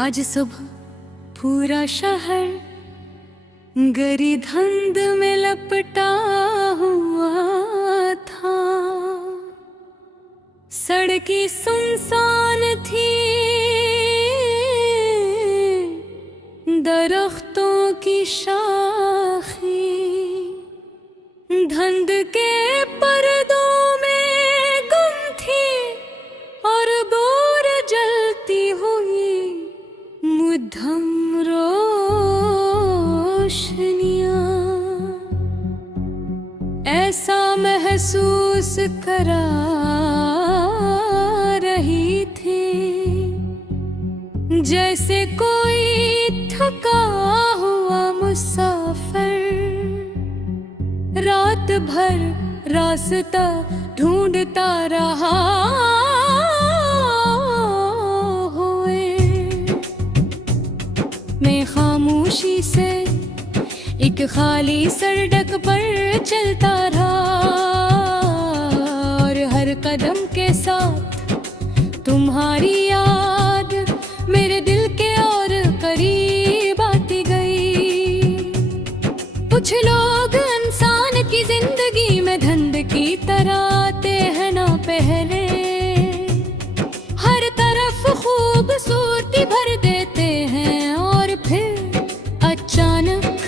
आज सुबह पूरा शहर गरी धुंध में लपटा हुआ था। सड़कें सुनसान थी, दरख्तों की शाखें धुंध के पर्दों में गुम थी और बोर जलती हुई मुद्दम रोशनियां ऐसा महसूस करा रही थी जैसे कोई थका हुआ मुसाफिर रात भर रास्ता ढूंढता रहा हुए। मैं खामोशी से एक खाली सड़क पर चलता रहा और हर कदम के साथ तुम्हारी याद मेरे दिल के और करीब आती गई। कुछ लोग इंसान की जिंदगी में धंध की तरह आते हैं ना पहले, हर तरफ खूबसूरती भर देते हैं और फिर अचानक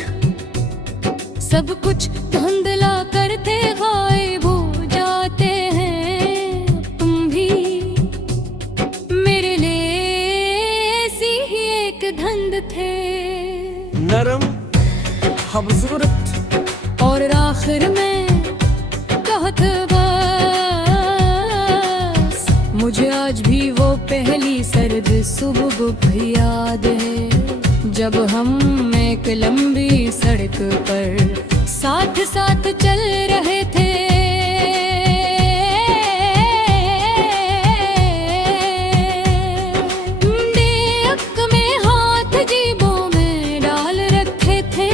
सब कुछ धुंधला करते गायब हो जाते हैं। तुम भी मेरे लिए ऐसी ही एक धुंध थे, नरम खूबसूरत और आखिर में कहत बस। मुझे आज भी वो पहली सर्द सुबह याद है जब हम एक लंबी सड़क पर साथ साथ चल रहे थे। बेअक्क में हाथ जेबों में डाल रखे थे,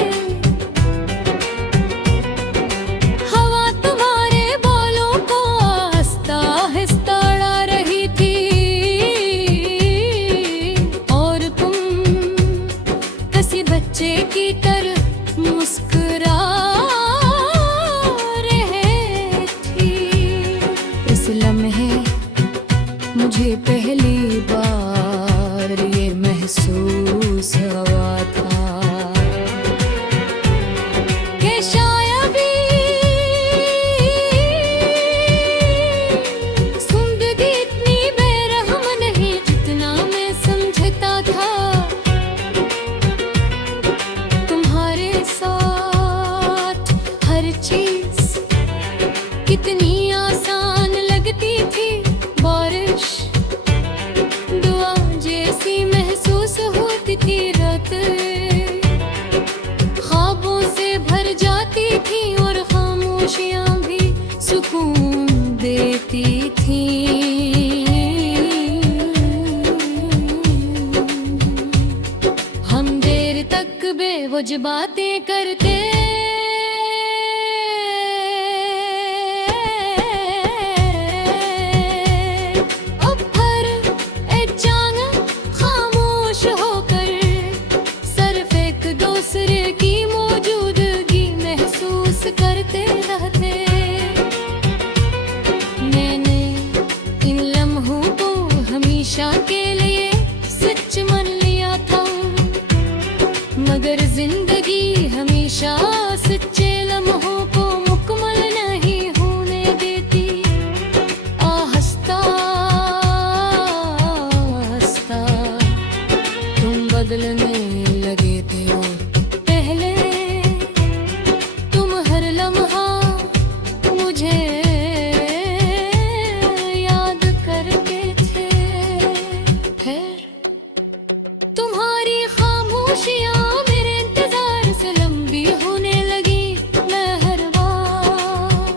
हवा तुम्हारे बालों को आहिस्ता आहिस्ता उड़ा रही थी और तुम किसी बच्चे की तरह मुस्कुरा रहे थी। इस लम्हे मुझे पहली बार ये महसूस हुआ था कि शायद जिंदगी इतनी बेरहम नहीं जितना मैं समझता था। तुम्हारे साथ हर चीज कितनी आसान लगती थी, बारिश दुआ जैसी महसूस होती थी, रात ख्वाबों से भर जाती थी और खामोशियां भी सुकून देती थी। हम देर तक बेवजह बातें करते, अब फिर अचानक खामोश होकर सिर्फ एक दूसरे की मौजूदगी महसूस करते रहते। मैंने इन लम्हों को हमेशा के लिए सच मान लिया था, मगर जिंदगी हमेशा सच्चे लम्हों को मुकम्मल नहीं होने देती। आहिस्ता आहिस्ता तुम बदलने लगे थे और पहले तुम हर लम्हा मुझे याद करते थे। फिर तुम्हारी खामोशियां मेरे इंतजार से लंबी होने लगी। मैं हर बार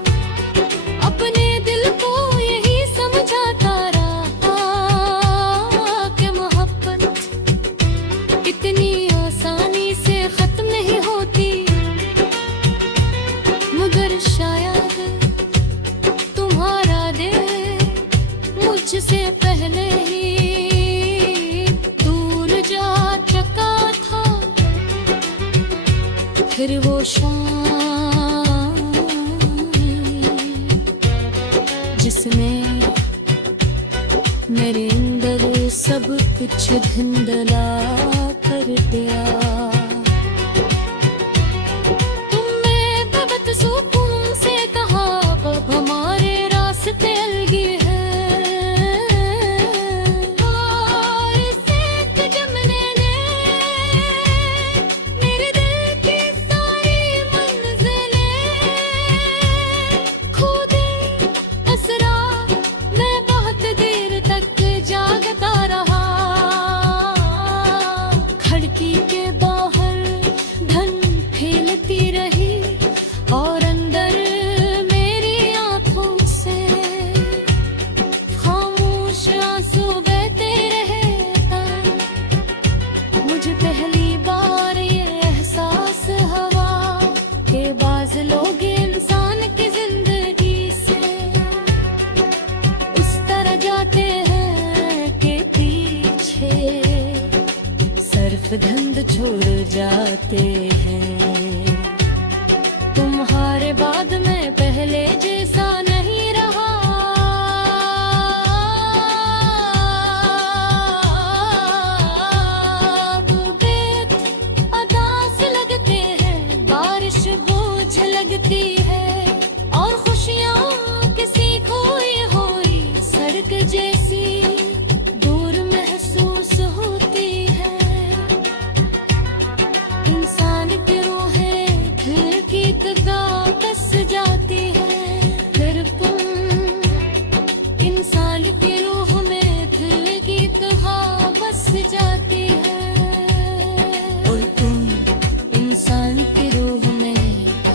अपने दिल को यही समझाता रहा कि मोहब्बत इतनी आसानी फिर वो शाम जिसमें मेरे अंदर सब कुछ धुंधला कर दिया। तुमने बहुत सुकून से कहा अब हमारे रास्ते अलगी हैं, और इस एक जमने ने मेरे दिल की सारी मंजिलें खो दी। असरा मैं बहुत देर तक जागता रहा, खिड़की के बाहर धन फैलती रही और अंदर मेरी आंखों से खामोश आंसू बहते रहे। मुझे पहली बार ये एहसास हुआ कि बाज लोग इंसान की जिंदगी से उस तरह जाते हैं कि पीछे सर्फ धंध छोड़ जाते हैं। तुम्हारे बाद मैं पहले जैसा नहीं रहा, अब बेत अदास लगते हैं, बारिश बोझ लगती है और खुशियाँ किसी खोई हुई सड़क जैसी दूर महसूस होती है। इंसान की रूहें दिल की कगार कस जाती है, फिर तुम इंसान की रूह में दिल की कगार बस जाती है, और तुम इंसान की रूह में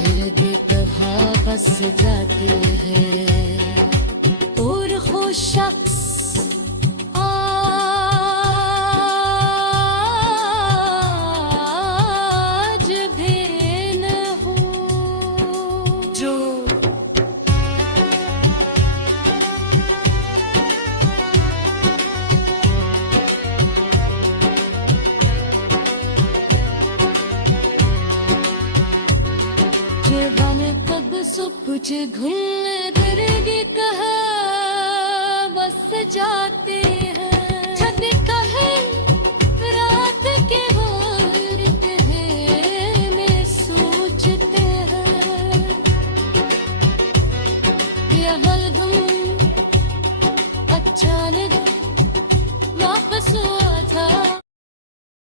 दिल की कगार बस जाती है। और खुश शख्स आज भी न हो जो बन कब सब कुछ घुल दरगी कहा बस जाते